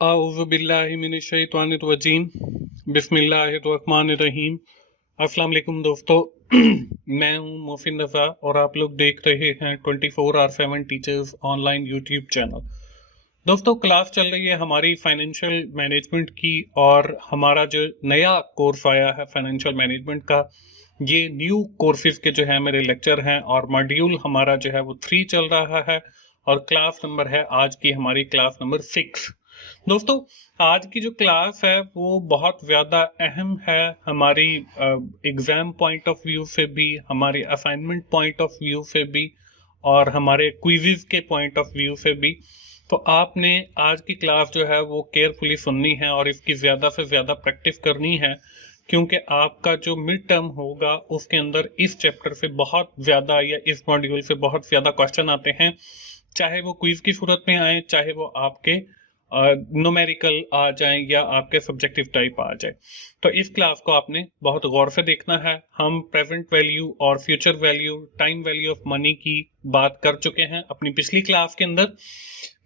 आऊज़ु बिल्लाहि मिनश शैतानिर रजीम बिस्मिल्लाहिर्रहमानिर्रहीम। अस्सलाम वालेकुम दोस्तों। मैं हूं मोहसिन रजा और आप लोग देख रहे हैं 24/7 टीचर्स ऑनलाइन यूट्यूब चैनल। दोस्तों, क्लास चल रही है हमारी फाइनेंशियल मैनेजमेंट की और हमारा जो नया कोर्स आया है फाइनेंशियल मैनेजमेंट का, ये न्यू कोर्सेज के जो है मेरे लेक्चर हैं और मॉड्यूल हमारा जो है वो 3 चल रहा है और क्लास नंबर है आज की हमारी क्लास नंबर 6। दोस्तों, आज की जो क्लास है वो बहुत ज़्यादा अहम है हमारी एग्ज़ाम पॉइंट ऑफ व्यू से भी, हमारी असाइनमेंट पॉइंट ऑफ व्यू से भी और हमारे क्विज़ के पॉइंट ऑफ व्यू से भी। तो आपने आज की क्लास जो है वो केयरफुली सुननी है और इसकी ज़्यादा से ज़्यादा प्रैक्टिस करनी है, क्योंकि आपका जो मिड टर्म होगा उसके अंदर इस चैप्टर से बहुत ज़्यादा या इस मॉड्यूल से बहुत ज़्यादा क्वेश्चन आते हैं, चाहे वो क्विज की सूरत में आए, चाहे वो आपके न्यूमेरिकल आ जाए या आपके सब्जेक्टिव टाइप आ जाए। तो इस क्लास को आपने बहुत गौर से देखना है। हम प्रेजेंट वैल्यू और future value, time value of money की बात कर चुके हैं अपनी पिछली क्लास के अंदर।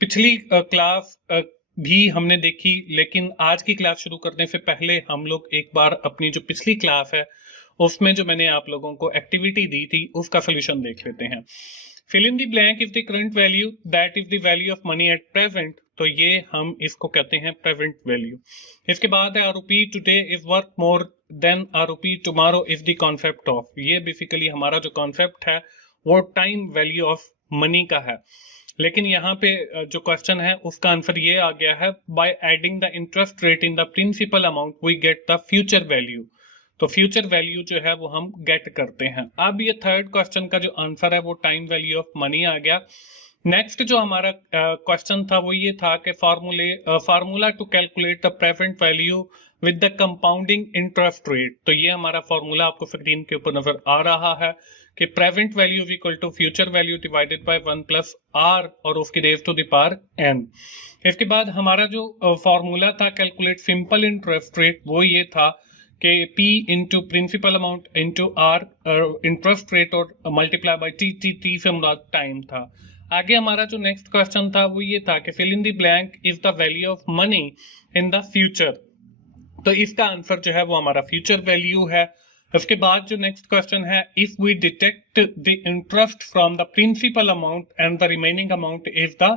पिछली क्लास भी हमने देखी, लेकिन आज की क्लास शुरू करने से पहले हम लोग एक बार अपनी जो पिछली क्लास है उसमें जो मैंने आप लोगों को एक्टिविटी दी थी उसका सोल्यूशन देख लेते हैं। Fill in the blank if the current value that is the value of money at present. तो ये हम इसको कहते हैं प्रेजेंट वैल्यू। इसके बाद है rupee today is worth more than rupee tomorrow is the concept of. ये बेसिकली हमारा जो कॉन्सेप्ट है वो टाइम वैल्यू ऑफ मनी का है, लेकिन यहाँ पे जो क्वेश्चन है उसका आंसर ये आ गया है, by adding the interest rate in the principal amount we get the future value. तो फ्यूचर वैल्यू जो है वो हम गेट करते हैं। अब ये थर्ड क्वेश्चन का जो आंसर है वो टाइम वैल्यू ऑफ मनी आ गया। नेक्स्ट जो हमारा क्वेश्चन था वो ये था कि formula to calculate the present value with the compounding interest rate. तो ये हमारा फार्मूला आपको स्क्रीन के ऊपर नजर आ रहा है कि present value equal to future value divided by 1 plus R और उसकी raise to the power n। इसके बाद हमारा जो फार्मूला था कैलकुलेट सिंपल इंटरेस्ट रेट, वो ये था कि P into principal amount into R interest rate और मल्टीप्लाई बाई टी से मुराद टाइम था। आगे हमारा जो नेक्स्ट क्वेश्चन था वो ये था कि fill in the blank is the value of money in the future. तो इसका आंसर जो है वो हमारा फ्यूचर वैल्यू है। उसके बाद जो नेक्स्ट क्वेश्चन है, if we detect the interest from the principal amount and the remaining amount is the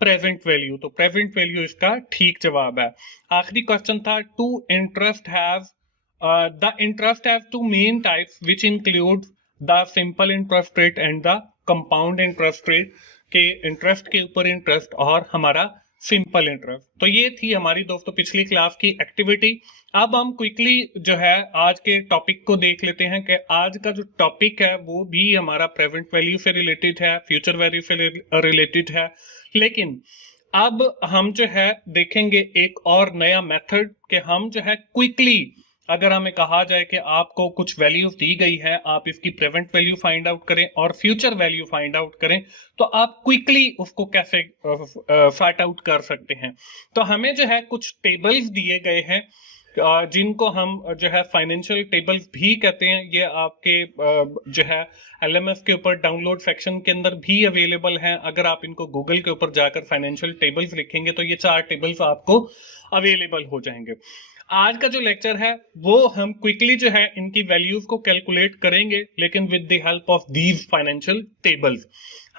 present value. तो प्रेजेंट वैल्यू इसका ठीक जवाब है। आखिरी क्वेश्चन था, to interest have the interest have two main types which include the simple interest rate and the compound interest rate, के interest के ऊपर इंटरेस्ट और हमारा सिंपल इंटरेस्ट। तो ये थी हमारी दोस्तों पिछली क्लास की एक्टिविटी। अब हम क्विकली जो है आज के टॉपिक को देख लेते हैं कि आज का जो टॉपिक है वो भी हमारा प्रेजेंट वैल्यू से रिलेटेड है, फ्यूचर वैल्यू से रिलेटेड है, लेकिन अब हम जो है देखेंगे एक और नया मेथड कि हम जो है क्विकली, अगर हमें कहा जाए कि आपको कुछ वैल्यूज दी गई है, आप इसकी प्रेजेंट वैल्यू फाइंड आउट करें और फ्यूचर वैल्यू फाइंड आउट करें, तो आप क्विकली उसको कैसे फाइंड आउट कर सकते हैं। तो हमें जो है कुछ टेबल्स दिए गए हैं जिनको हम जो है फाइनेंशियल टेबल्स भी कहते हैं। ये आपके जो है LMS के ऊपर डाउनलोड सेक्शन के अंदर भी अवेलेबल हैं। अगर आप इनको गूगल के ऊपर जाकर फाइनेंशियल टेबल्स लिखेंगे तो ये 4 टेबल्स आपको अवेलेबल हो जाएंगे। आज का जो लेक्चर है वो हम क्विकली जो है इनकी वैल्यूज को कैलकुलेट करेंगे, लेकिन with the help of these financial tables.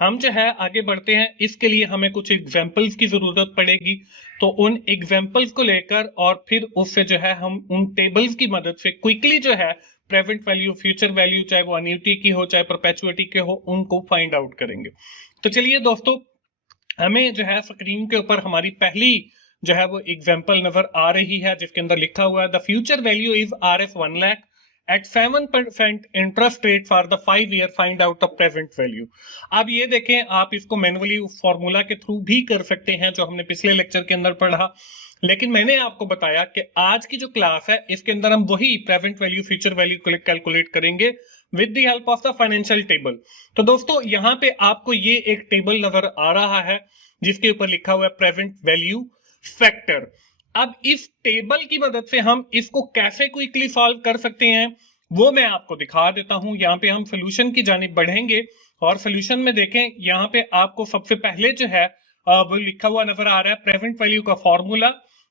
हम जो है आगे बढ़ते हैं, इसके लिए हमें कुछ एग्जांपल्स की जरूरत पड़ेगी। तो उन एग्जांपल्स को लेकर और फिर उससे जो है हम उन टेबल्स की मदद से क्विकली जो है प्रेजेंट वैल्यू, फ्यूचर वैल्यू, चाहे वो एन्युटी की हो चाहे परपेचुइटी के हो, उनको फाइंड आउट करेंगे। तो चलिए दोस्तों, हमें जो है स्क्रीन के ऊपर हमारी पहली जो है वो एग्जांपल नजर आ रही है जिसके अंदर लिखा हुआ है, the future value is Rs 1 lakh at 7% interest rate for the 5 year, find out the present value. अब ये देखें, आप इसको मैनुअली फॉर्मूला के थ्रू भी कर सकते हैं जो हमने पिछले लेक्चर के अंदर पढ़ा, लेकिन मैंने आपको बताया कि आज की जो क्लास है इसके अंदर हम वही present value, future value calculate करेंगे with the help of the financial table. तो दोस्तों, यहाँ पे आपको ये एक टेबल नजर आ रहा है जिसके ऊपर लिखा हुआ है प्रेजेंट वैल्यू फैक्टर। अब इस टेबल की मदद से हम इसको कैसे क्विकली सॉल्व कर सकते हैं वो मैं आपको दिखा देता हूं। यहाँ पे हम सोल्यूशन की जानिब बढ़ेंगे और सोल्यूशन में देखें, यहाँ पे आपको सबसे पहले जो है वो लिखा हुआ नजर आ रहा है प्रेजेंट वैल्यू का फॉर्मूला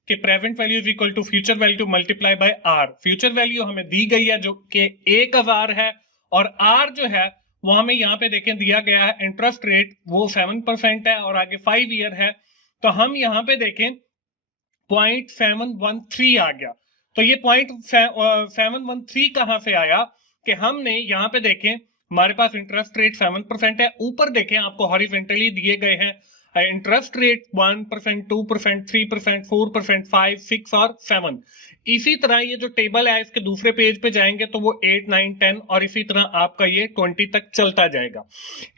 कि present value is equal to future value multiply by R. Future value हमें दी गई है जो कि 1000 है, और आर जो है वो हमें यहाँ पे देखें दिया गया है इंटरेस्ट रेट वो 7% है और आगे 5 ईयर है। तो हम यहाँ पे देखें 0.713 आ गया। तो ये 0.713 कहां से आया कि हमने यहाँ पे देखें हमारे पास इंटरेस्ट रेट 7% है, ऊपर देखें आपको हॉरिजॉन्टली दिए गए हैं इंटरेस्ट रेट 1%, 2%, 3%, 4%, 5, 6 और 7। इसी तरह ये जो टेबल है इसके दूसरे पेज पे जाएंगे तो वो 8, 9, 10 और इसी तरह आपका ये 20 तक चलता जाएगा।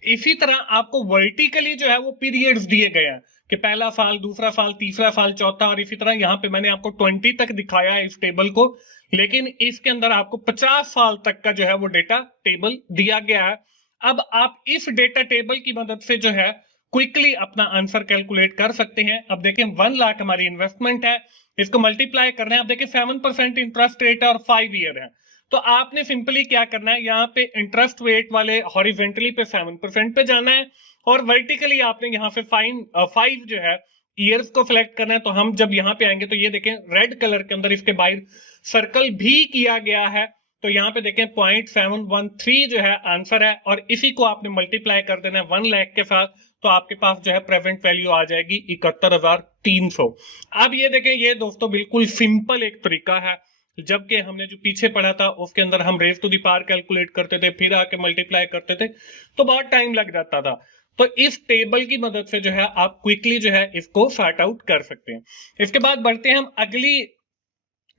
इसी तरह आपको वर्टिकली जो है वो पीरियड्स दिए गए हैं कि पहला साल, दूसरा साल, तीसरा साल, चौथा, और इसी तरह यहाँ पे मैंने आपको 20 तक दिखाया है इस टेबल को, लेकिन इसके अंदर आपको 50 साल तक का जो है वो डेटा टेबल दिया गया है। अब आप इस डेटा टेबल की मदद से जो है क्विकली अपना आंसर कैलकुलेट कर सकते हैं। अब देखें 1 लाख हमारी इन्वेस्टमेंट है, इसको मल्टीप्लाई करना है। अब देखें 7% इंटरेस्ट रेट है और 5 ईयर है, तो आपने सिंपली क्या करना है, यहाँ पे इंटरेस्ट रेट वाले हॉरिजेंटली पे 7% पे जाना है और वर्टिकली आपने यहाँ पे 5 जो है ईयर्स को सिलेक्ट करना है। तो हम जब यहाँ पे आएंगे तो ये देखें रेड कलर के अंदर इसके बाहर सर्कल भी किया गया है, तो यहाँ पे देखें 0.713 जो है आंसर है और इसी को आपने मल्टीप्लाई कर देना है 1 लाख के साथ, तो आपके पास जो है प्रेजेंट वैल्यू आ जाएगी 71,300। अब ये देखें ये दोस्तों बिल्कुल सिंपल एक तरीका है, जबकि हमने जो पीछे पढ़ा था उसके अंदर हम raise to the power calculate करते थे फिर आके मल्टीप्लाई करते थे तो बहुत टाइम लग जाता था। तो इस टेबल की मदद से जो है आप क्विकली जो है इसको सॉर्ट आउट कर सकते हैं। इसके बाद बढ़ते हैं हम अगली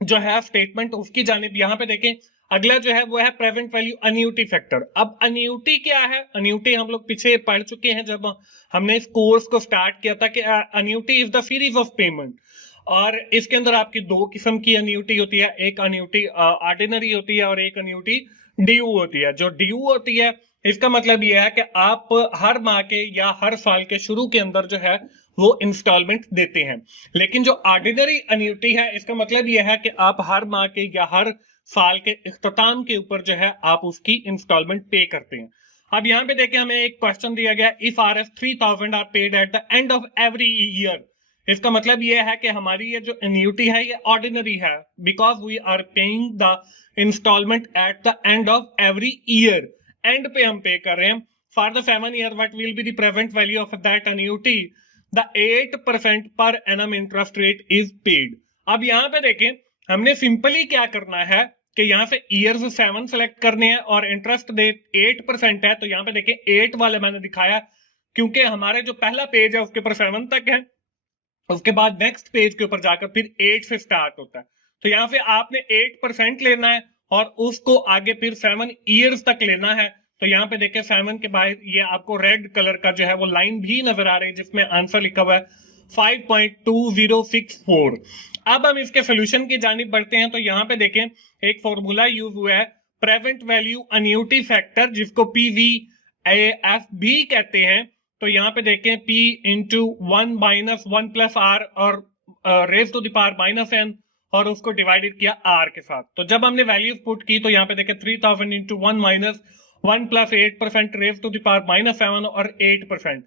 जो है स्टेटमेंट उसकी जानिब। यहाँ पे देखें अगला जो है वो है प्रेजेंट वैल्यू अन्यूटी फैक्टर। अब अन्यूटी क्या है, अन्यूटी हम लोग पीछे पढ़ चुके हैं जब हमने इस कोर्स को स्टार्ट किया था कि annuity is the series of payment, और इसके अंदर आपकी दो किस्म की अन्यूटी होती है, एक अन्यूटी ऑर्डिनरी होती है और एक अन्यूटी ड्यू होती है। जो ड्यू होती है इसका मतलब यह है कि आप हर माह के या हर साल के शुरू के अंदर जो है वो इंस्टॉलमेंट देते हैं, लेकिन जो ऑर्डिनरी अन्यूटी है इसका मतलब यह है कि आप हर माह के या हर साल के इख्तिताम के ऊपर जो है आप उसकी इंस्टॉलमेंट पे करते हैं। अब यहाँ पे देखें हमें एक क्वेश्चन दिया गया, if RS 3000 are paid at the end of every year. इसका मतलब यह है कि हमारी ये जो एन्यूटी है ये ऑर्डिनरी है because we are paying the instalment at the end of every year, and pay हम पे कर रहे हैं। For the 7 year what will be the present value of that annuity, the 8% per annum interest rate is paid. अब यहाँ पे देखें हमने simply क्या करना है कि यहाँ से ईयर्स 7 सेलेक्ट करने हैं और इंटरेस्ट रेट 8% है, तो यहाँ पे देखें 8 वाले मैंने दिखाया क्योंकि हमारे जो पहला पेज है उसके ऊपर 7 तक है, उसके बाद नेक्स्ट पेज के ऊपर जाकर फिर 8 से स्टार्ट होता है। तो यहाँ पे आपने 8% लेना है और उसको आगे फिर 7 ईयर्स तक लेना है। तो यहाँ पे देखें 7 के बाद ये आपको रेड कलर का जो है वो लाइन भी नजर आ रही है जिसमें आंसर लिखा हुआ है 5.2064। अब हम इसके सोल्यूशन की जानिब बढ़ते हैं। तो यहाँ पे देखें एक फॉर्मूला यूज हुआ है प्रेजेंट वैल्यू अन्यूटी फैक्टर जिसको PVAF भी कहते हैं। तो यहाँ पे देखें P into 1 minus 1 plus R और raise to the power minus n और उसको डिवाइडेड किया R के साथ। तो जब हमने वैल्यूज पुट की तो यहाँ पे देखें 3000 into 1 minus 1 plus 8% raise to the power minus 7 और 8%।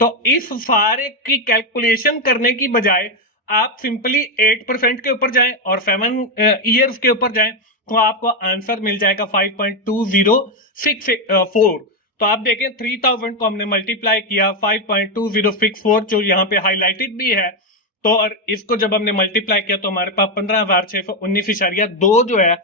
तो इस सारे की कैलकुलेशन करने की बजाय आप सिंपली 8% के ऊपर जाएं और 7 ईयर्स के ऊपर जाएं तो आपको आंसर मिल जाएगा 5.2064। तो आप देखें 3000 को हमने मल्टीप्लाई किया 5.2064 जो यहाँ पे हाईलाइटेड भी है, तो और इसको जब हमने मल्टीप्लाई किया तो हमारे पास 15,619.2 जो है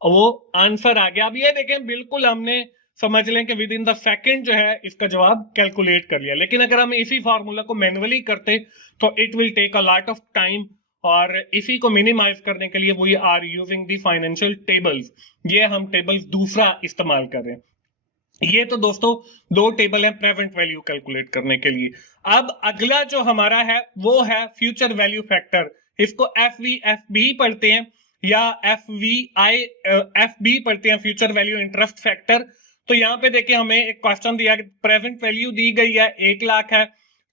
वो आंसर आ गया। अब ये देखें बिल्कुल हमने समझ लें कि विद इन द सेकंड जो है इसका जवाब कैलकुलेट कर लिया, लेकिन अगर हम इसी फॉर्मूला को मैनुअली करते तो it will take a lot of time, और इसी को मिनिमाइज करने के लिए we are using the financial tables. ये हम टेबल्स दूसरा इस्तेमाल कर रहे हैं। ये तो दोस्तों दो टेबल है प्रेजेंट वैल्यू कैलकुलेट करने के लिए। अब अगला जो हमारा है वो है फ्यूचर वैल्यू फैक्टर। इसको FVFB पढ़ते हैं या FVIFB पढ़ते हैं, फ्यूचर वैल्यू इंटरेस्ट फैक्टर। तो यहाँ पे देखिए हमें एक क्वेश्चन दिया कि प्रेजेंट वैल्यू दी गई है 1 लाख है,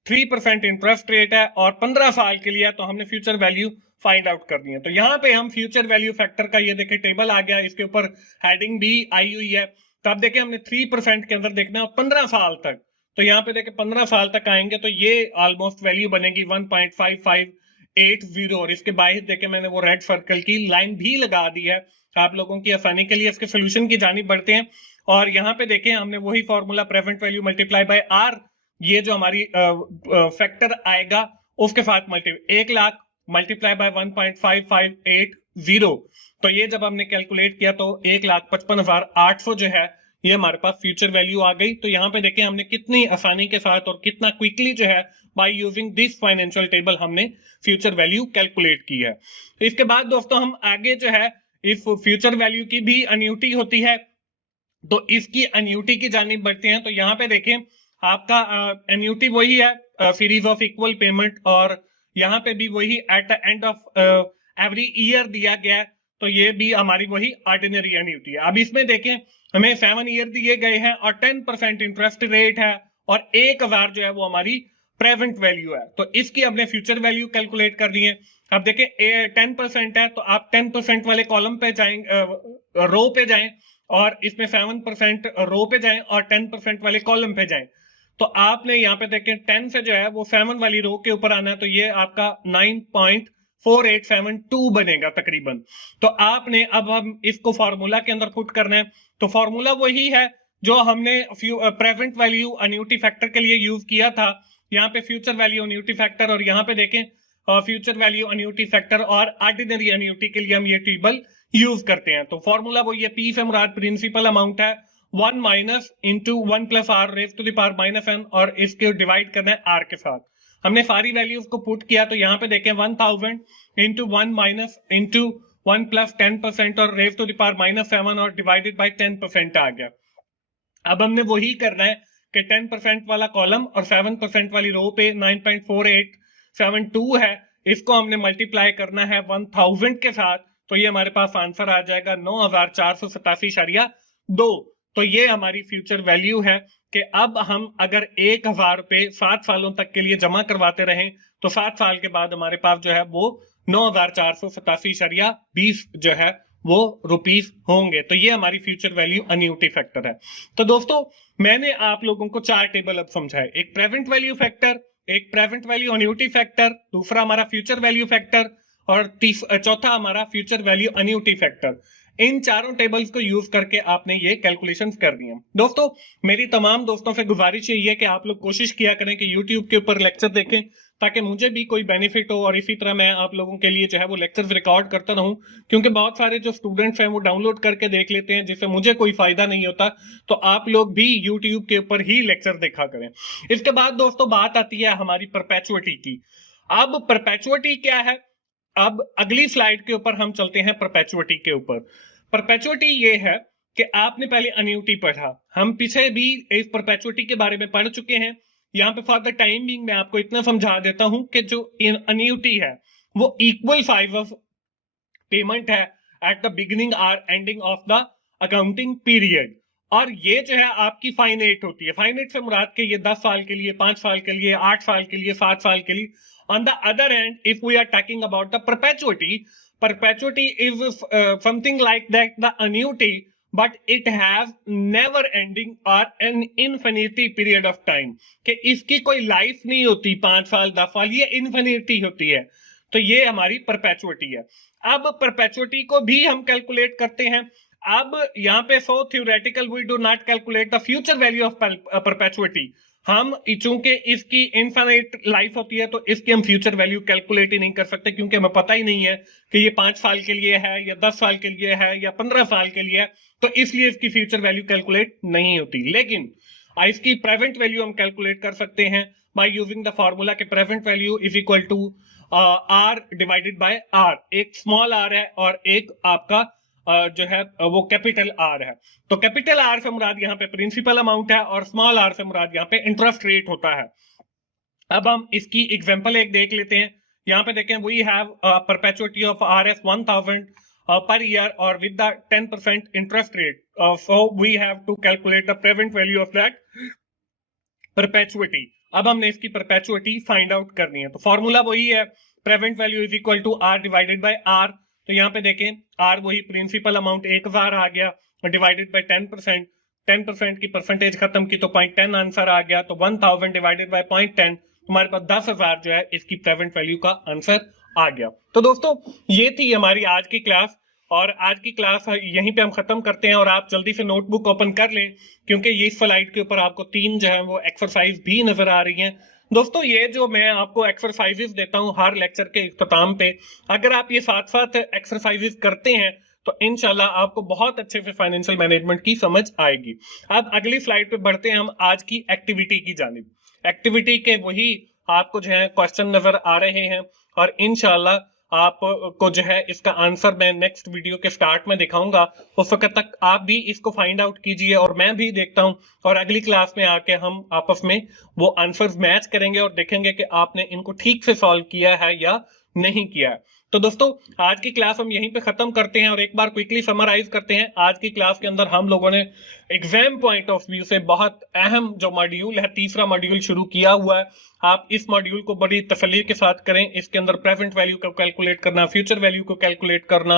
3% इंटरेस्ट रेट है और 15 साल के लिए, तो हमने फ्यूचर वैल्यू फाइंड आउट करनी है। तो यहाँ पे हम फ्यूचर वैल्यू फैक्टर का ये देखिए टेबल आ गया, इसके ऊपर हेडिंग भी आई हुई है। तो अब देखिए हमने 3% के अंदर देखना है 15 साल तक, तो यहाँ पे देखें 15 साल तक आएंगे तो ये ऑलमोस्ट वैल्यू बनेगी 1.5580। और इसके बाहर देखें मैंने वो रेड सर्कल की लाइन भी लगा दी है आप लोगों की आसानी के लिए। इसके सोल्यूशन की जानिब बढ़ते हैं और यहाँ पे देखें हमने वही formula present value multiply by R, ये जो हमारी फैक्टर आएगा उसके साथ 1 लाख मल्टीप्लाई बाय 1.5580। तो ये जब हमने कैलकुलेट किया तो 1,55,800 जो है ये हमारे पास फ्यूचर वैल्यू आ गई। तो यहाँ पे देखें हमने कितनी आसानी के साथ और कितना क्विकली जो है by using this financial table हमने फ्यूचर वैल्यू कैलकुलेट की है। इसके बाद दोस्तों हम आगे जो है इस फ्यूचर वैल्यू की भी अन्यूटी होती है तो इसकी अन्यूटी की जानिब बढ़ते हैं। तो यहाँ पे देखें आपका अन्यूटी वही है सीरीज ऑफ इक्वल पेमेंट और यहाँ पे भी वही eight the end of every year दिया गया है। तो ये भी हमारी वही ऑर्डिनरी अन्यूटी है। अब इसमें देखें हमें 7 ईयर दिए गए हैं और 10% इंटरेस्ट रेट है और 1000 जो है वो हमारी प्रेजेंट वैल्यू है। तो इसकी हमने फ्यूचर वैल्यू कैलकुलेट करनी है। अब देखें 10% है तो आप 10% वाले कॉलम पे जाएंगे, रो पे जाएं और इसमें 7% रो पे जाएं और 10% वाले कॉलम पे जाएं। तो आपने यहाँ पे देखें 10 से जो है वो 7 वाली रो के ऊपर आना है तो ये आपका 9.4872 बनेगा तकरीबन। तो आपने अब हम इसको फॉर्मूला के अंदर पुट करना है। तो फॉर्मूला वही है जो हमने प्रेजेंट वैल्यू अन्यूटी फैक्टर के लिए यूज किया था। यहाँ पे फ्यूचर वैल्यू अन्यूटी फैक्टर और यहाँ पे देखें फ्यूचर वैल्यू अन्यूटी फैक्टर और ऑर्डिनरी अन्यूटी के लिए हम ये टेबल यूज करते हैं। तो फॉर्मूला वो ये पी से मुराद प्रिंसिपल अमाउंट है 1 minus into 1 plus R raise to the power minus N और इसके डिवाइड करना है आर के साथ। हमने सारी वैल्यूज को पुट किया तो यहाँ पे देखें 1000 इंटू 1 माइनस इंटू 1 प्लस 10% और raise to the power minus 7 और डिवाइडेड बाई 10% आ गया। अब हमने वही करना है कि 10% वाला कॉलम और 7% वाली रो पे 9.4872 है, इसको हमने मल्टीप्लाई करना है 1000 के साथ। तो ये हमारे पास आंसर आ जाएगा 9487.2। तो ये हमारी फ्यूचर वैल्यू है कि अब हम अगर 1000 रुपए 7 सालों तक के लिए जमा करवाते रहें तो 7 साल के बाद हमारे पास जो है वो 9487.20 जो है वो रुपीस होंगे। तो ये हमारी फ्यूचर वैल्यू अन्यूटी फैक्टर है। तो दोस्तों मैंने आप लोगों को 4 टेबल अब समझाए, एक प्रेजेंट वैल्यू फैक्टर, एक प्रेजेंट वैल्यू अन्यूटी फैक्टर, दूसरा हमारा फ्यूचर वैल्यू फैक्टर और चौथा हमारा फ्यूचर वैल्यू अन्यूटी फैक्टर। इन चारों टेबल्स को यूज करके आपने ये कैलकुलेशंस कर दी हैं। दोस्तों मेरी तमाम दोस्तों से गुजारिश यही है कि आप लोग कोशिश किया करें कि YouTube के ऊपर लेक्चर देखें ताकि मुझे भी कोई बेनिफिट हो और इसी तरह मैं आप लोगों के लिए जो है वो लेक्चर्स रिकॉर्ड करता रहूं, क्योंकि बहुत सारे जो स्टूडेंट्स हैं वो डाउनलोड करके देख लेते हैं जिससे मुझे कोई फायदा नहीं होता। तो आप लोग भी YouTube के ऊपर ही लेक्चर देखा करें। इसके बाद दोस्तों बात आती है हमारी परपेचुइटी की। अब परपेचुइटी क्या है, अब अगली स्लाइड के ऊपर हम चलते हैं परपेचुइटी के ऊपर। परपेचुइटी ये है कि आपने पहले अन्यूटी पढ़ा, हम पीछे भी इस परपेचुइटी के बारे में पढ़ चुके हैं। यहाँ पे फॉर द टाइम बिंग मैं आपको इतना समझा देता हूं कि जो अन्यूटी है वो इक्वल साइज ऑफ पेमेंट है एट द बिगिनिंग और ending of the accounting period. और ये जो है आपकी फाइनेट होती है। फाइनेट से मुराद के ये 10 साल के लिए, 5 साल के लिए, 8 साल के लिए, 7 साल के लिए। On the other hand if we are talking about the perpetuity is something like that the annuity, but it has never ending or an infinity period of time, कि इसकी कोई लाइफ नहीं होती 5 साल 10 साल, ये इन्फिनिटी होती है। तो ये हमारी परपेचुइटी है। अब परपेचुइटी को भी हम कैलकुलेट करते हैं। अब यहाँ पे so theoretical we do not calculate the future value of perpetuity. हम चूंकि इसकी इनफाइनाइट लाइफ होती है तो इसकी हम फ्यूचर वैल्यू कैलकुलेट ही नहीं कर सकते, क्योंकि हमें पता ही नहीं है कि ये 5 साल के लिए है या 10 साल के लिए है या 15 साल के लिए है। तो इसलिए इसकी फ्यूचर वैल्यू कैलकुलेट नहीं होती। लेकिन इसकी प्रेजेंट वैल्यू हम कैलकुलेट कर सकते हैं बाय यूजिंग द फॉर्मूला के present value is equal to R divided by R. एक स्मॉल आर है और एक आपका जो है वो कैपिटल आर है। तो कैपिटल आर से मुराद यहाँ पे प्रिंसिपल अमाउंट है और स्मॉल आर से मुराद यहाँ पे इंटरेस्ट रेट होता है। अब हम इसकी एग्जांपल एक देख लेते हैं। यहाँ पे देखें we have perpetuity of RS 1000 per year or with the 10% interest rate. So we have to calculate the present value of that perpetuity. अब हमने इसकी perpetuity find out करनी है। तो फॉर्मूला वही है, present value is equal to R divided by R। तो यहाँ पे देखें R वही प्रिंसिपल अमाउंट 1000 आ गया डिवाइडेड बाय 10%। 10% की परसेंटेज खत्म की तो 0.10 आंसर आ गया, तो 1000 डिवाइडेड बाय 0.10 तुम्हारे पास 10,000 जो है इसकी प्रेजेंट वैल्यू का आंसर आ गया। तो दोस्तों ये थी हमारी आज की क्लास, और आज की क्लास यहीं पे हम खत्म करते हैं। और आप जल्दी से नोटबुक ओपन कर लें, क्योंकि ये स्लाइड के ऊपर आपको 3 जो है वो एक्सरसाइज भी नजर आ रही हैं। दोस्तों ये जो मैं आपको एक्सरसाइजेस देता हूं हर लेक्चर के इख्तिताम पे, अगर आप ये साथ साथ एक्सरसाइजेस करते हैं तो इंशाल्लाह आपको बहुत अच्छे से फाइनेंशियल मैनेजमेंट की समझ आएगी। अब अगली स्लाइड पे बढ़ते हैं हम आज की एक्टिविटी की जानिब। एक्टिविटी के वही आपको जो है क्वेश्चन नजर आ रहे हैं, और इंशाल्लाह आपको जो है इसका आंसर मैं नेक्स्ट वीडियो के स्टार्ट में दिखाऊंगा। उस वक्त तक आप भी इसको फाइंड आउट कीजिए और मैं भी देखता हूं, और अगली क्लास में आके हम आपस में वो आंसर्स मैच करेंगे और देखेंगे कि आपने इनको ठीक से सॉल्व किया है या नहीं किया है। तो दोस्तों आज की क्लास हम यहीं पे खत्म करते हैं, और एक बार क्विकली समराइज करते हैं। आज की क्लास के अंदर हम लोगों ने एग्जाम पॉइंट ऑफ व्यू से बहुत अहम जो मॉड्यूल है, तीसरा मॉड्यूल शुरू किया हुआ है। आप इस मॉड्यूल को बड़ी तसल्ली के साथ करें। इसके अंदर प्रेजेंट वैल्यू को कैलकुलेट करना, फ्यूचर वैल्यू को कैलकुलेट करना,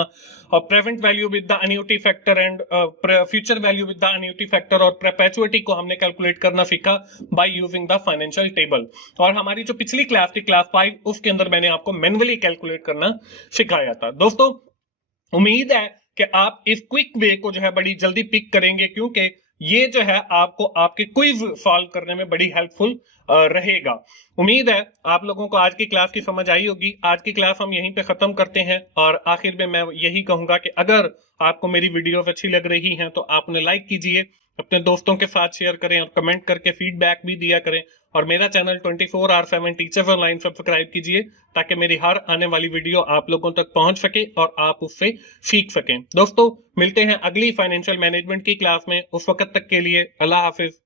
और present value with the annuity factor and future value with the annuity factor और परपेचुइटी को हमने कैलकुलेट करना सीखा bye using the financial table. और हमारी जो पिछली क्लास थी क्लास 5, उसके अंदर मैंने आपको मैन्युअली कैलकुलेट करना सिखाया था। दोस्तों उम्मीद है कि आप इस क्विक वे को जो है बड़ी जल्दी पिक करेंगे, क्योंकि ये जो है आपको आपके क्विज सॉल्व करने में बड़ी हेल्पफुल रहेगा। उम्मीद है आप लोगों को आज की क्लास की समझ आई होगी। आज की क्लास हम यहीं पे खत्म करते हैं, और आखिर में मैं यही कहूंगा कि अगर आपको मेरी वीडियोस अच्छी लग रही हैं तो आप उन्हें लाइक कीजिए, अपने दोस्तों के साथ शेयर करें, और कमेंट करके फीडबैक भी दिया करें। और मेरा channel 24R7 teachers online subscribe कीजिए, ताकि मेरी हर आने वाली वीडियो आप लोगों तक पहुंच सके और आप उससे सीख सकें। दोस्तों मिलते हैं अगली फाइनेंशियल मैनेजमेंट की क्लास में। उस वक्त तक के लिए अल्लाह हाफिज।